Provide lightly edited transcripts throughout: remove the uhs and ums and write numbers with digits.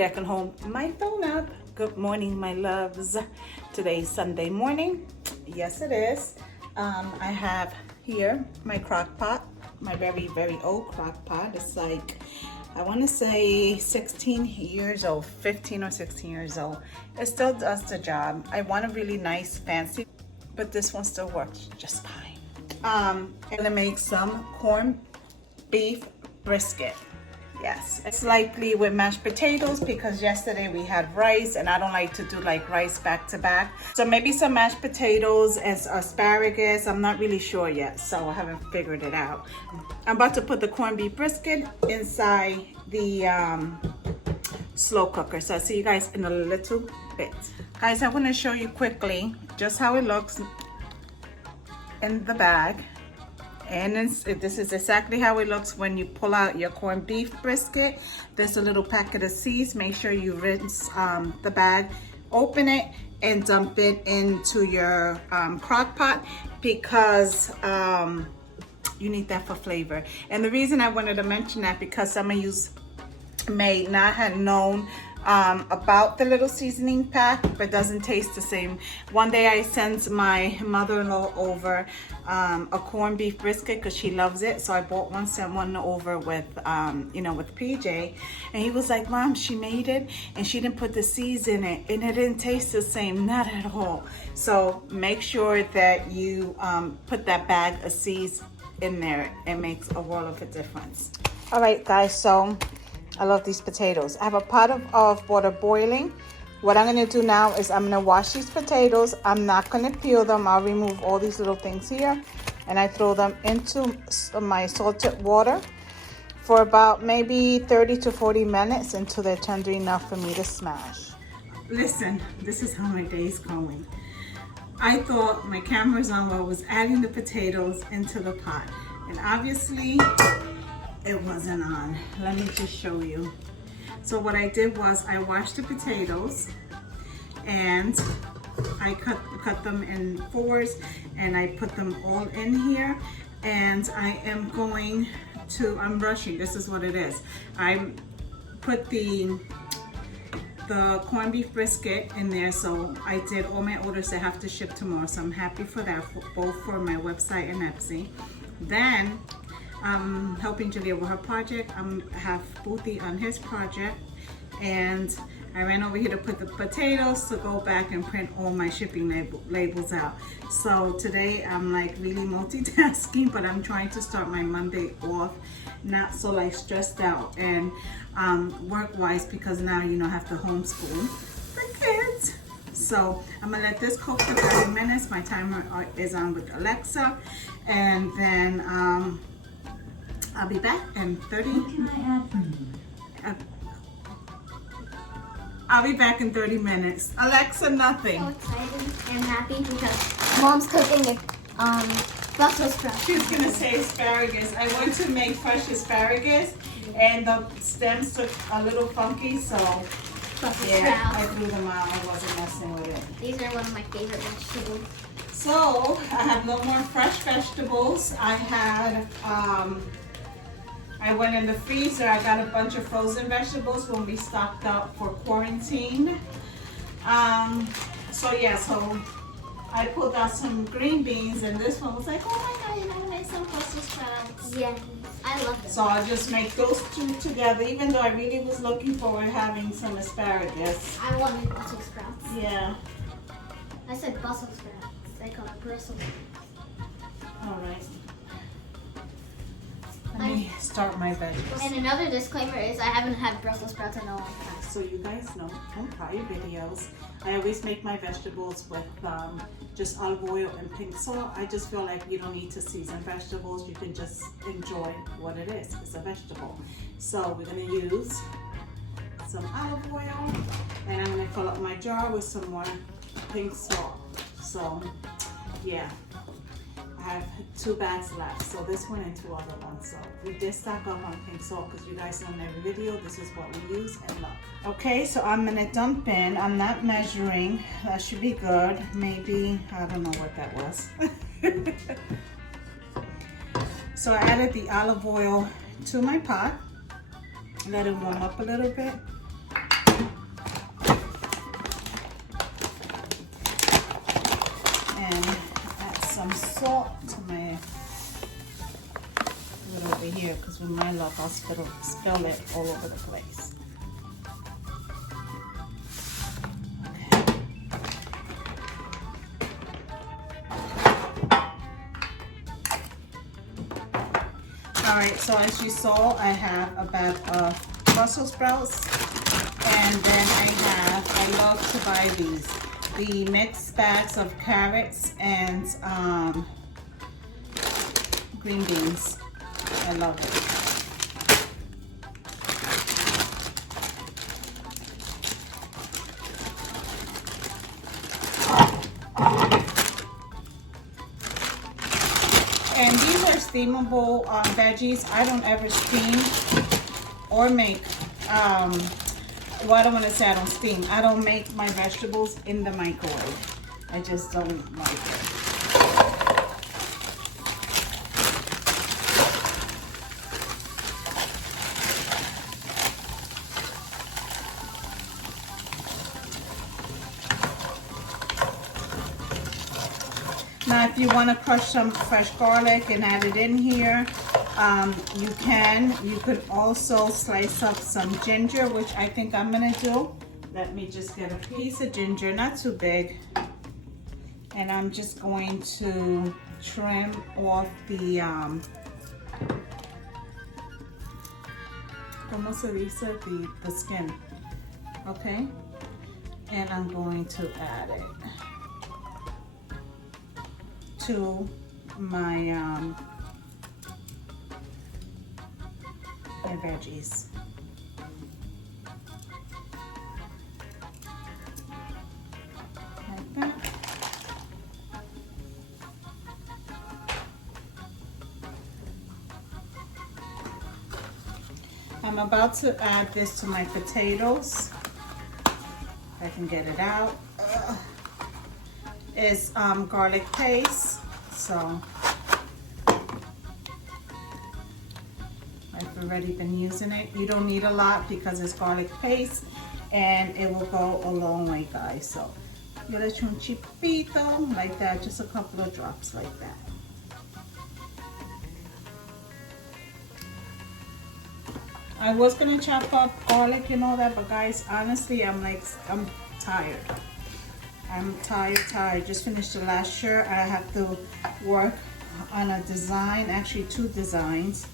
Hopefully I can hold my phone up. Good morning, my loves. Today's Sunday morning. Yes, it is. I have here my crock pot, my very, very old crock pot. It's like, I want to say 16 years old, 15 or 16 years old. It still does the job. I want a really nice, fancy, but this one still works just fine. I'm gonna make some corned beef brisket. Yes, it's likely with mashed potatoes because yesterday we had rice and I don't like to do like rice back to back. So maybe some mashed potatoes and asparagus. I'm not really sure yet, so I haven't figured it out. I'm about to put the corned beef brisket inside the slow cooker. So I'll see you guys in a little bit. Guys, I want to show you quickly just how it looks in the bag. And this is exactly how it looks when you pull out your corned beef brisket. There's a little packet of seeds. Make sure you rinse the bag, open it, and dump it into your crock pot because you need that for flavor. And the reason I wanted to mention that because some of you may not have known about the little seasoning pack, but doesn't taste the same. One day I sent my mother-in-law over a corned beef brisket because she loves it, so I bought one, sent one over with you know, with PJ, and he was like, Mom, she made it and she didn't put the seeds in it and it didn't taste the same, not at all. So make sure that you put that bag of seeds in there. It makes a world of a difference. All right, guys, so I love these potatoes. I have a pot of water boiling. What I'm gonna do now is I'm gonna wash these potatoes. I'm not gonna peel them. I'll remove all these little things here and I throw them into my salted water for about maybe 30 to 40 minutes until they're tender enough for me to smash. Listen, this is how my day's going. I thought my camera's on while I was adding the potatoes into the pot, and obviously it wasn't on. Let me just show you. So what I did was I washed the potatoes and I cut them in fours and I put them all in here, and I am going to, I'm rushing, this is what it is. I put the corned beef brisket in there, so I did all my orders that have to ship tomorrow, so I'm happy for that, both for my website and Etsy. Then I'm helping Julia with her project. I have Boothie on his project, and I ran over here to put the potatoes to go back and print all my shipping labels out. So today I'm like really multitasking, but I'm trying to start my Monday off not so like stressed out and work-wise, because now, you know, I have to homeschool the kids. So I'm gonna let this cook for 30 minutes. My timer is on with Alexa, and then I'll be back in 30. What can I add for you? I'll be back in 30 minutes. Alexa, nothing. So excited and happy because Mom's cooking Brussels sprouts. She's gonna say asparagus. I went to make fresh asparagus and the stems look a little funky, so yeah, I threw them out. I wasn't messing with it. These are one of my favorite vegetables. So I have no more fresh vegetables. I had I went in the freezer. I got a bunch of frozen vegetables when we stocked up for quarantine. So yeah, so I pulled out some green beans, and this one was like, oh my God, you know, make some Brussels sprouts. Yeah, I love them. So I'll just make those two together, even though I really was looking forward to having some asparagus. I wanted Brussels sprouts. Yeah. I said Brussels sprouts. I call it Brussels sprouts. All right. Let me start my vegetables. And another disclaimer is I haven't had Brussels sprouts in a long time. So you guys know from prior videos, I always make my vegetables with just olive oil and pink salt. I just feel like you don't need to season vegetables. You can just enjoy what it is. It's a vegetable. So we're gonna use some olive oil, and I'm gonna fill up my jar with some more pink salt. So yeah, I have 2 bags left, so this one and 2 other ones. So we did stock up on pink salt because you guys know in every video this is what we use and love. Okay, so I'm gonna dump in. I'm not measuring. That should be good. Maybe, I don't know what that was. So I added the olive oil to my pot. Let it warm up a little bit. salt to my, put it over here because with my luck I'll spill it all over the place. Alright, so as you saw, I have a bag of Brussels sprouts, and then I love to buy the mixed bags of carrots and green beans. I love it. And these are steamable veggies. I don't ever steam or make, well, I don't want to say I don't steam. I don't make my vegetables in the microwave. I just don't like it. Now, if you want to crush some fresh garlic and add it in here, you can. You could also slice up some ginger, which I think I'm going to do. Let me just get a piece of ginger, not too big. And I'm just going to trim off the, ¿cómo se dice? The skin, okay? And I'm going to add it to my my veggies. Like that. I'm about to add this to my potatoes. If I can get it out. Is garlic paste. So I've already been using it. You don't need a lot because it's garlic paste and it will go a long way, guys. So yo le echo un chipito like that, just a couple of drops like that. I was gonna chop up garlic and all that, but guys, honestly, I'm tired. I'm tired. Just finished the last shirt. I have to work on a design, actually 2 designs,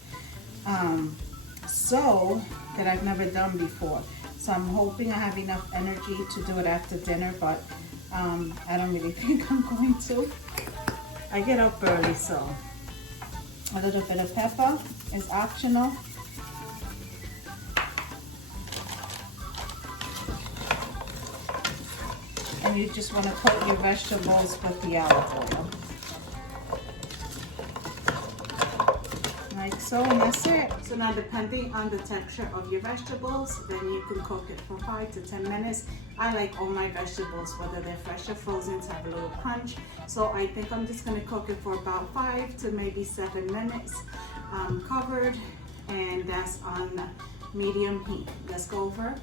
so that I've never done before. So I'm hoping I have enough energy to do it after dinner, but I don't really think I'm going to. I get up early, so a little bit of pepper is optional. And you just want to coat your vegetables with the olive oil. Like so, and that's it. So now, depending on the texture of your vegetables, then you can cook it for 5 to 10 minutes. I like all my vegetables, whether they're fresh or frozen, to have a little crunch. So I think I'm just going to cook it for about 5 to maybe 7 minutes, covered, and that's on medium heat. Let's go over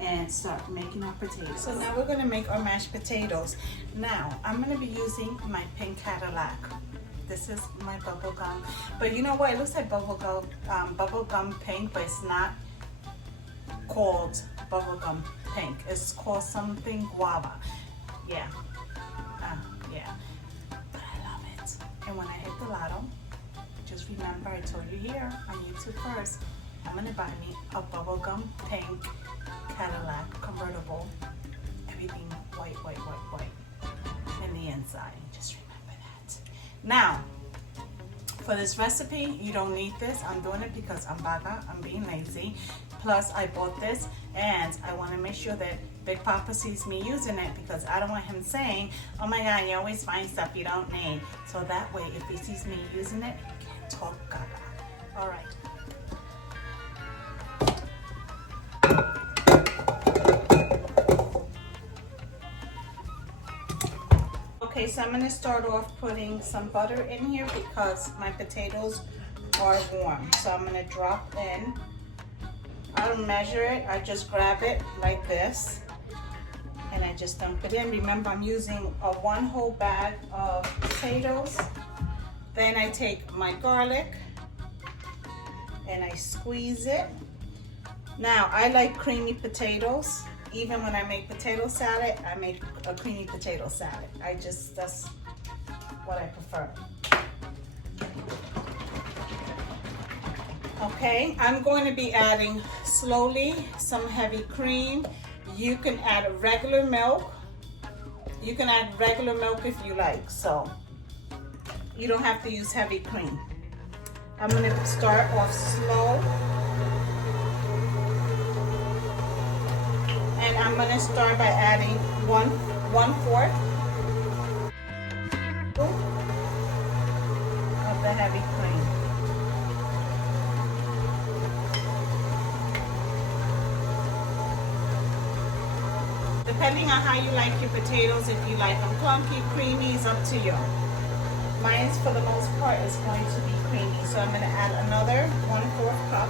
and start making our potatoes. So now we're going to make our mashed potatoes. Now I'm going to be using my pink Cadillac. This is my bubble gum, but you know what, it looks like bubble gum pink, but it's not called bubble gum pink. It's called something guava. Yeah, but I love it. And when I hit the lotto, just remember I told you here on YouTube first, I'm gonna buy me a bubblegum pink Cadillac convertible. Everything white in the inside. Just remember that. Now, for this recipe, you don't need this. I'm doing it because I'm vaga, I'm being lazy. Plus, I bought this and I want to make sure that Big Papa sees me using it, because I don't want him saying, oh my God, you always find stuff you don't need. So that way, if he sees me using it, he can't talk gaga. All right. Okay, so I'm going to start off putting some butter in here because my potatoes are warm. So I'm going to drop in. I don't measure it. I just grab it like this and I just dump it in. Remember, I'm using a 1 whole bag of potatoes. Then I take my garlic and I squeeze it. Now, I like creamy potatoes. Even when I make potato salad, I make a creamy potato salad. That's what I prefer. Okay, I'm going to be adding slowly some heavy cream. You can add regular milk. You can add regular milk if you like, so you don't have to use heavy cream. I'm going to start off slow. And I'm going to start by adding one fourth of the heavy cream. Depending on how you like your potatoes, if you like them clunky, creamy, it's up to you. Mine, for the most part, is going to be creamy. So I'm going to add another 1/4 cup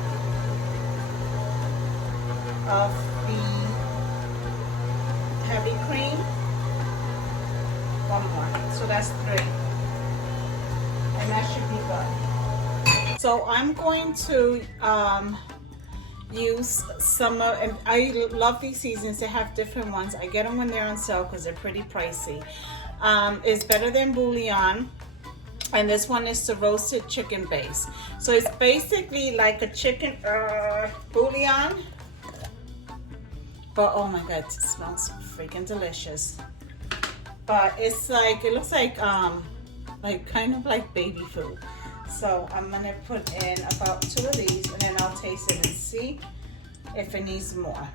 of the heavy cream. One more. So that's 3. And that should be good. So I'm going to use some of, and I love these seasons. They have different ones. I get them when they're on sale because they're pretty pricey. It's better than bouillon. And this one is the roasted chicken base. So it's basically like a chicken bouillon. But oh my God, it smells freaking delicious. But it's like, it looks like kind of like baby food. So I'm gonna put in about 2 of these, and then I'll taste it and see if it needs more.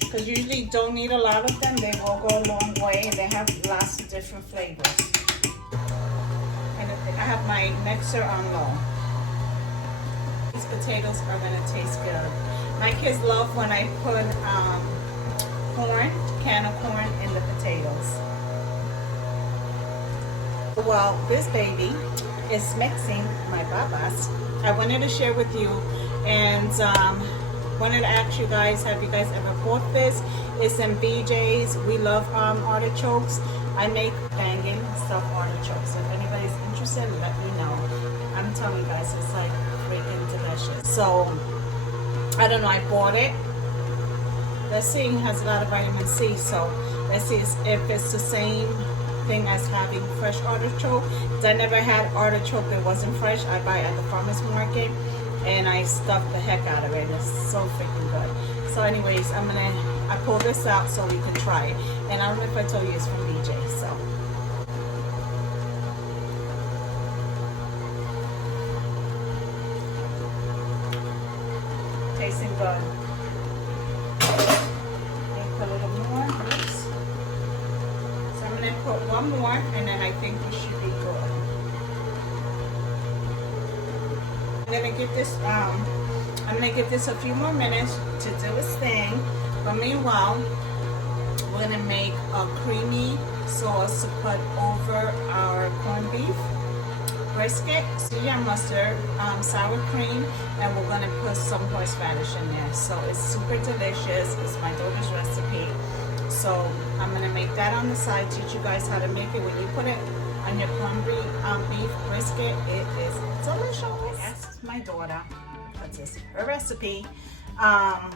Because usually don't need a lot of them. They will go a long way, and they have lots of different flavors. And I have my mixer on low. These potatoes are gonna taste good. My kids love when I put can of corn in the potatoes. While this baby is mixing my babas, I wanted to share with you and wanted to ask you guys, have you guys ever bought this? It's in BJ's. We love artichokes. I make banging stuffed artichokes. If anybody's interested, let me know. I'm telling you guys, it's like freaking delicious. So I don't know, I bought it. Let's see, it has a lot of vitamin C, so let's see if it's the same thing as having fresh artichoke. Because I never had artichoke that wasn't fresh. I buy it at the farmer's market, and I stuff the heck out of it. It's so freaking good. So anyways, I pulled this out so we can try it. And I don't know if I told you it's from BJ, so. Tasting good. Put a little more. Oops. So I'm gonna put one more, and then I think we should be good. I'm gonna give this a few more minutes to do its thing. But meanwhile, we're gonna make a creamy sauce to put over our corned beef, brisket, Sazon mustard, sour cream, and we're gonna put some horseradish in there. So it's super delicious. It's my daughter's recipe. So I'm gonna make that on the side, teach you guys how to make it. When you put it on your corned beef brisket, it is delicious. I asked my daughter, what's this, her recipe, how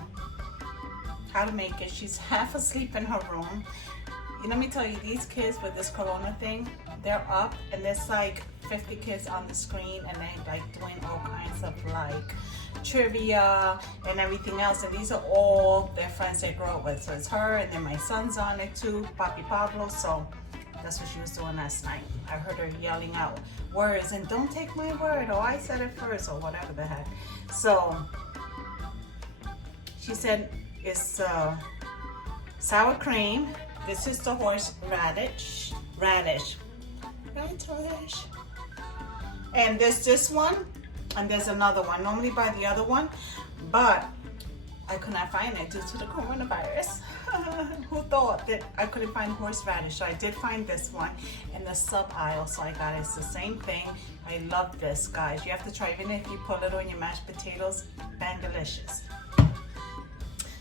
to make it. She's half asleep in her room. Let me tell you, these kids with this corona thing, they're up and there's like 50 kids on the screen, and they're like doing all kinds of like trivia and everything else, and these are all their friends they grow up with. So it's her, and then my son's on it too, Papi Pablo. So that's what she was doing last night. I heard her yelling out words and don't take my word, or I said it first, or whatever the heck. So she said it's sour cream. This is the horseradish. Radish. And there's this one, and there's another one. Normally buy the other one, but I could not find it due to the coronavirus. Who thought that I couldn't find horseradish? So I did find this one in the sub aisle, so I got it. It's the same thing. I love this, guys. You have to try, even if you put it on your mashed potatoes, bang delicious.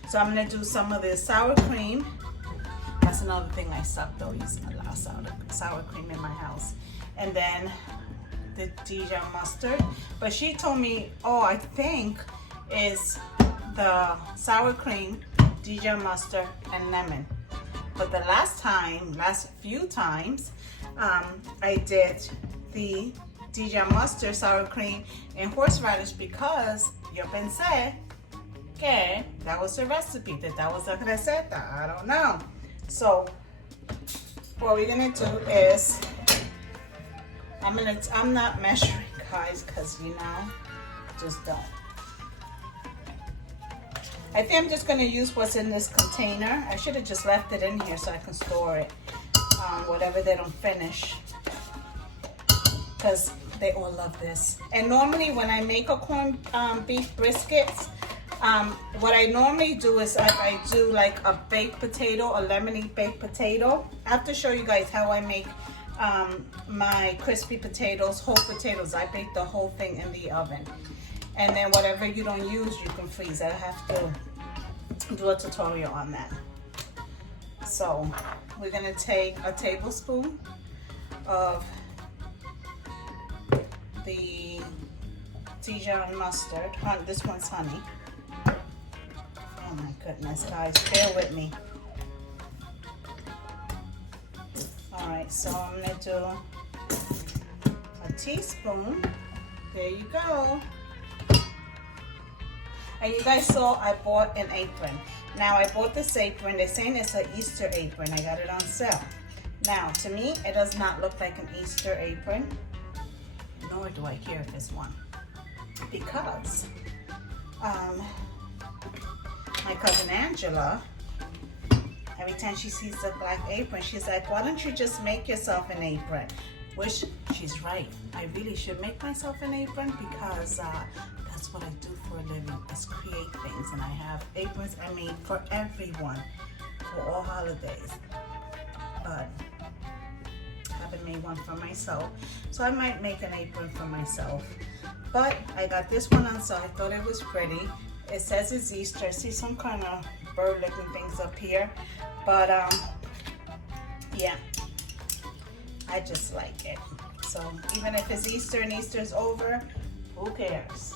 So I'm gonna do some of this sour cream. That's another thing I suck though, using a lot of sour cream in my house. and then the Dijon mustard. But she told me, oh, I think is the sour cream, Dijon mustard, and lemon. But the last few times, I did the Dijon mustard, sour cream, and horseradish because yo pensé que that was the recipe, that was the receta. I don't know. So what we're gonna do is, I'm not measuring, guys, because just don't. I think I'm just gonna use what's in this container. I should have just left it in here so I can store it, whatever they don't finish, because they all love this. And normally when I make a corned beef briskets, what I normally do is I do like a baked potato, a lemony baked potato. I have to show you guys how I make my crispy potatoes, whole potatoes. I bake the whole thing in the oven. And then whatever you don't use, you can freeze. I have to do a tutorial on that. So we're gonna take a tablespoon of the Dijon mustard. This one's honey. Oh my goodness, guys, bear with me. All right, so I'm gonna do a teaspoon. There you go. And you guys saw I bought an apron. Now I bought this apron. They're saying it's an Easter apron. I got it on sale. Now, to me, it does not look like an Easter apron, nor do I care if it's one. Because my cousin Angela, every time she sees the black apron, she's like, why don't you just make yourself an apron? Which, she's right. I really should make myself an apron because that's what I do for a living, is create things. And I have aprons I made for everyone, for all holidays. But I haven't made one for myself. So I might make an apron for myself. But I got this one on sale. I thought it was pretty. It says it's Easter. I see some kind of bird looking things up here. But yeah, I just like it. So even if it's Easter and Easter's over, who cares?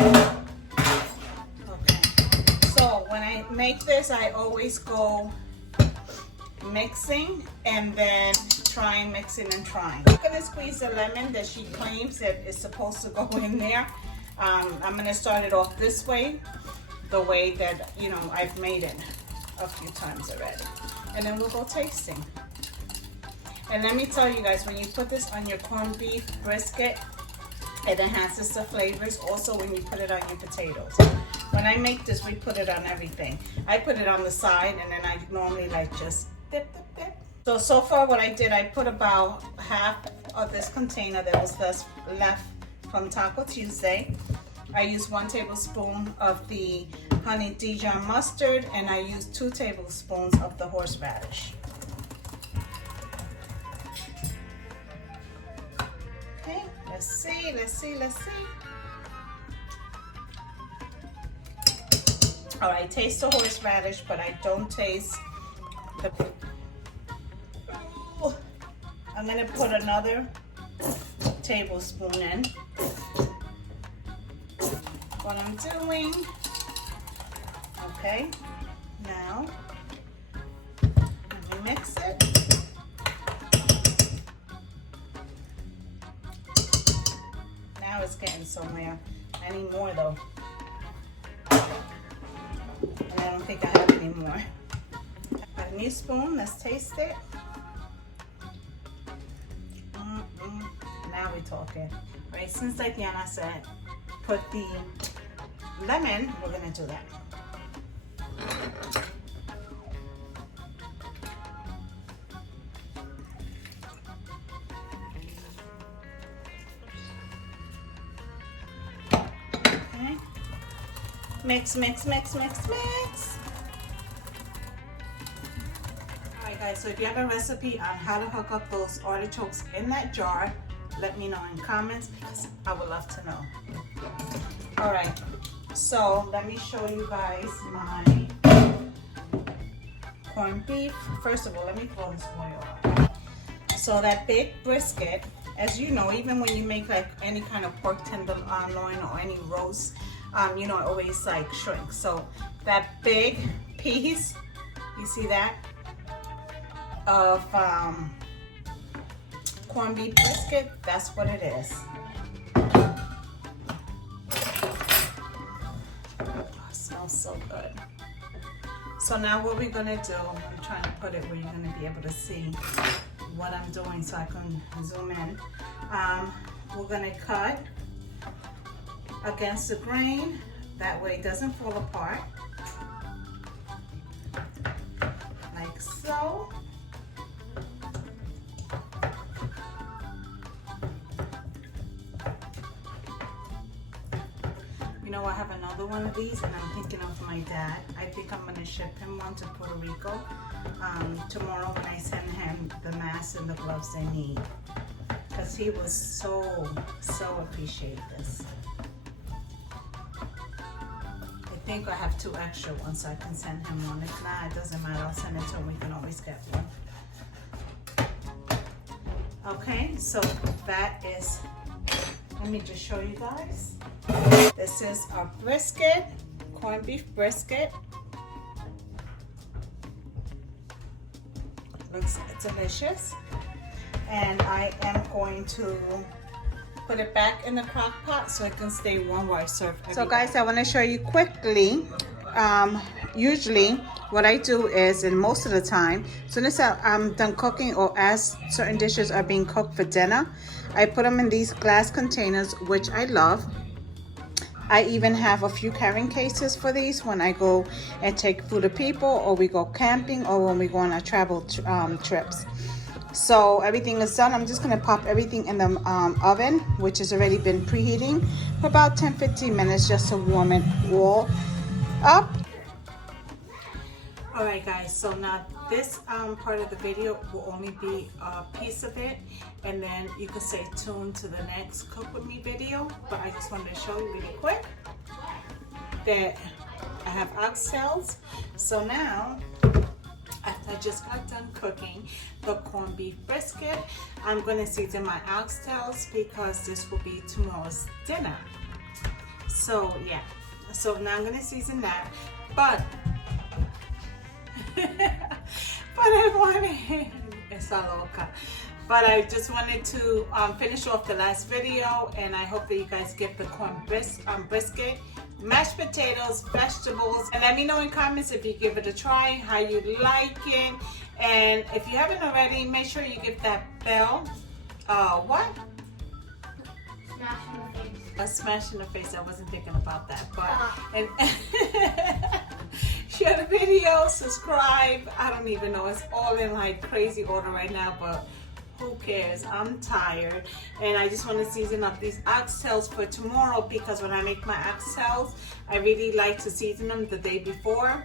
Okay. So when I make this, I always go mixing and then trying, mixing and trying. I'm gonna squeeze the lemon that she claims that is supposed to go in there. I'm gonna start it off this way, the way that, you know, I've made it a few times already. And then we'll go tasting. And let me tell you guys, when you put this on your corned beef brisket, it enhances the flavors also when you put it on your potatoes. When I make this, we put it on everything. I put it on the side and then I normally like just dip, dip, dip. So far what I did, I put about half of this container that was left from Taco Tuesday. I used 1 tablespoon of the honey Dijon mustard and I used 2 tablespoons of the horseradish. Okay, let's see, let's see, let's see. All right, taste the horseradish, but I don't taste the... Ooh. I'm gonna put another tablespoon in. What I'm doing, okay, now let me mix it. Now it's getting somewhere. I need more though. And I don't think I have any more. A new spoon, let's taste it. Now we're talking. All right, since like Diana said, put the lemon, we're gonna do that. Okay. Mix, mix, mix, mix, mix. All right, guys, so if you have a recipe on how to hook up those artichokes in that jar, let me know in comments because I would love to know. All right, so let me show you guys my corned beef. First of all, let me throw this oil out. So that big brisket, as you know, even when you make like any kind of pork tenderloin or any roast, you know, it always like shrinks. So that big piece, you see that, of corned beef brisket, that's what it is. Oh, it smells so good. So now what we're gonna do, I'm trying to put it where you're gonna be able to see what I'm doing so I can zoom in. We're gonna cut against the grain, that way it doesn't fall apart, like so. You know, I have another one of these and I'm thinking of my dad. I think I'm gonna ship him one to Puerto Rico tomorrow when I send him the masks and the gloves they need. Because he was so appreciate this. I think I have 2 extra ones so I can send him one. If not, it doesn't matter, I'll send it to him, we can always get one. Okay, so that is, let me just show you guys. This is our brisket, corned beef brisket. Looks delicious. And I am going to put it back in the crock pot so it can stay warm while I serve everyone. So guys, I want to show you quickly. Usually what I do is, and most of the time, as soon as I'm done cooking or as certain dishes are being cooked for dinner, I put them in these glass containers, which I love. I even have a few carrying cases for these when I go and take food to people, or we go camping, or when we go on our travel trips. So everything is done. I'm just gonna pop everything in the oven, which has already been preheating for about 10-15 minutes just to warm it all up. All right guys, so now this part of the video will only be a piece of it, and then you can stay tuned to the next Cook With Me video. But I just wanted to show you really quick that I have oxtails. So now, after I just got done cooking the corned beef brisket, I'm gonna season my oxtails because this will be tomorrow's dinner. So yeah, so now I'm gonna season that, but I wanted, esa loca. But I just wanted to finish off the last video, and I hope that you guys get the corned brisket, mashed potatoes, vegetables, and let me know in comments if you give it a try, how you like it. And if you haven't already, make sure you give that bell what? Smash in the face. A smash in the face. I wasn't thinking about that, but and share the video, subscribe. I don't even know, it's all in like crazy order right now, but who cares? I'm tired, and I just want to season up these oxtails for tomorrow, because when I make my oxtails, I really like to season them the day before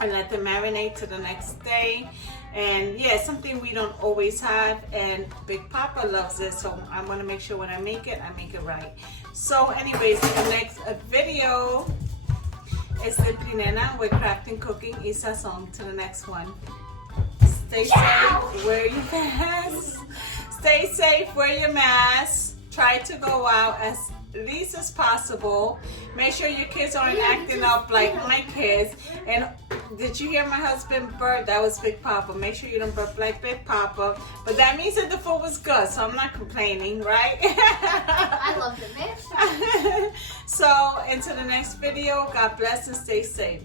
and let them marinate to the next day. And yeah, it's something we don't always have, and Big Papa loves it, so I want to make sure when I make it right. So anyways, in the next video is Simply Nena with Crafting, Cooking, and Sazon. To the next one. Stay safe, wear your mask. Stay safe, wear your mask. Try to go out as least as possible. Make sure your kids aren't acting up like my kids. And did you hear my husband burp? That was Big Papa. Make sure you don't burp like Big Papa. But that means that the food was good, so I'm not complaining, right? I love the mix. So until the next video, God bless and stay safe.